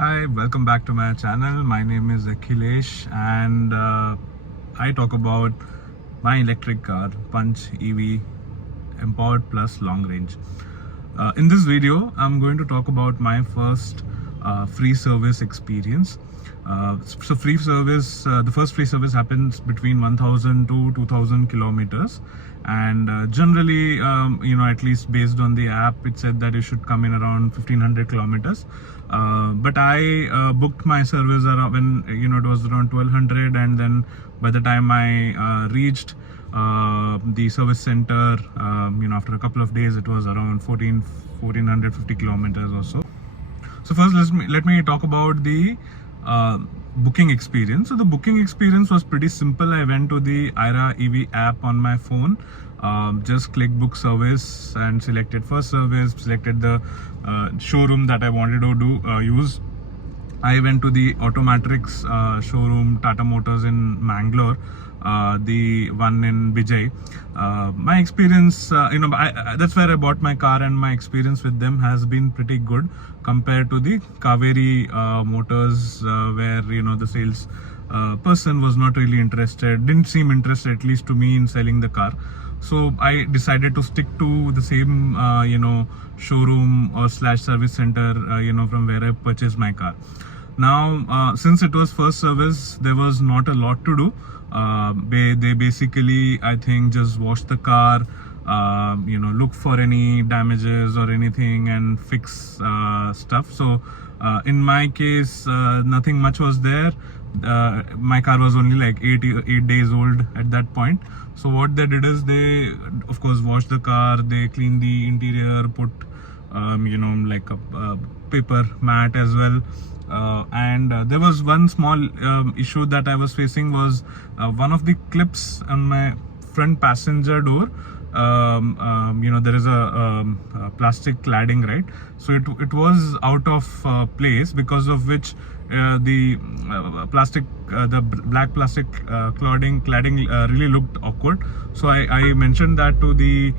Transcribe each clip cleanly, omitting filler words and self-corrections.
Hi, welcome back to my channel. My name is Akhilesh and I talk about my electric car, Punch EV Empowered Plus Long Range. In this video, I'm going to talk about my first free service experience. So free service, the first free service happens between 1000 to 2000 kilometers, and generally, at least based on the app, it said that it should come in around 1500 kilometers. But I booked my service around when it was around 1200, and then by the time I reached the service center, after a couple of days, it was around 1450 kilometers or so. So first, let me talk about the booking experience. So the booking experience was pretty simple. I went to the IRA EV app on my phone, just click book service and selected first service, selected the showroom that I wanted to use. I went to the Automatrix showroom, Tata Motors in Mangalore, the one in Vijay. My experience, that's where I bought my car, and my experience with them has been pretty good compared to the Kaveri Motors, where the sales person was not really interested, didn't seem interested, at least to me, in selling the car. So I decided to stick to the same, showroom or slash service center, from where I purchased my car. Now, since it was first service, there was not a lot to do. They basically, I think, just wash the car, look for any damages or anything and fix stuff. So in my case, nothing much was there. My car was only like 8 days old at that point. So what they did is they, of course, washed the car, they cleaned the interior, put like a paper mat as well. And there was one small issue that I was facing, was one of the clips on my front passenger door. There is a plastic cladding, right? So it was out of place, because of which the black plastic cladding really looked awkward. So I mentioned that to the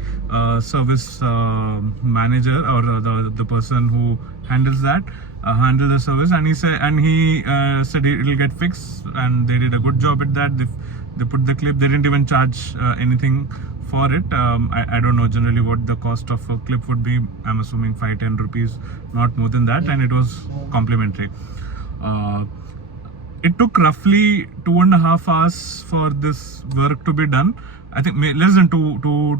service manager, or the person who handles that, handle the service, and he said it'll get fixed, and they did a good job at that. They put the clip. They didn't even charge anything for it. I don't know generally what the cost of a clip would be. I'm assuming 5-10 rupees, not more than that, and it was complimentary. It took roughly 2.5 hours for this work to be done. I think less than 2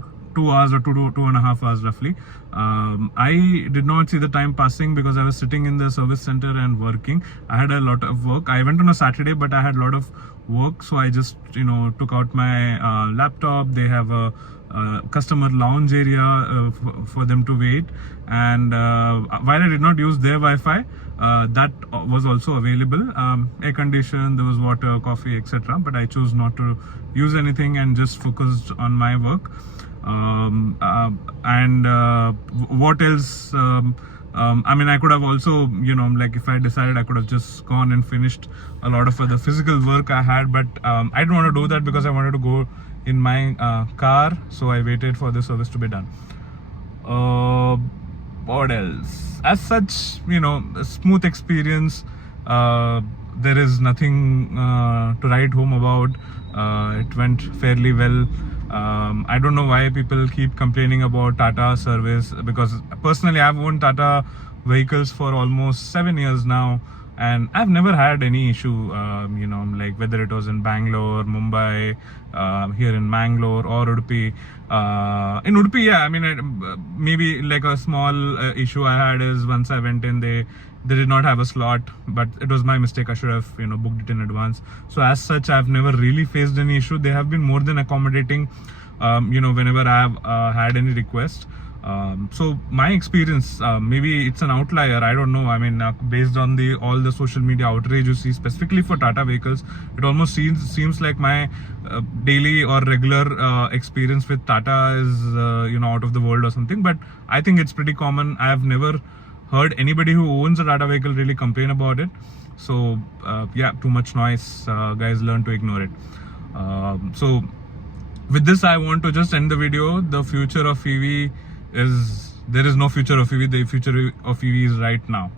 hours, or 2.5 hours roughly. I did not see the time passing because I was sitting in the service center and working. I had a lot of work. I went on a Saturday, but I had a lot of work, so I just took out my laptop. They have a customer lounge area for them to wait, and while I did not use their Wi-Fi, that was also available. Air condition, there was water, coffee, etc., but I chose not to use anything and just focused on my work. What else? I could have also, if I decided, I could have just gone and finished a lot of other physical work I had, but I didn't want to do that because I wanted to go in my car, so I waited for the service to be done. What else? As such, a smooth experience. There is nothing to write home about. It went fairly well. I don't know why people keep complaining about Tata service, because personally I've owned Tata vehicles for almost 7 years now, and I've never had any issue, like whether it was in Bangalore, Mumbai, here in Mangalore, or Udupi. In Udupi, yeah, maybe like a small issue I had is once I went in, they did not have a slot, but it was my mistake. I should have booked it in advance. So as such, I've never really faced any issue. They have been more than accommodating whenever I have had any request. So my experience, maybe it's an outlier, I don't know. Based on all the social media outrage you see specifically for Tata vehicles, it almost seems like my daily or regular experience with Tata is out of the world or something. But I think it's pretty common. I have never heard anybody who owns a Tata vehicle really complain about it. So yeah, too much noise, guys, learn to ignore it. So with this, I want to just end the video. The future of EV is, there is no future of EV. The future of EV is right now.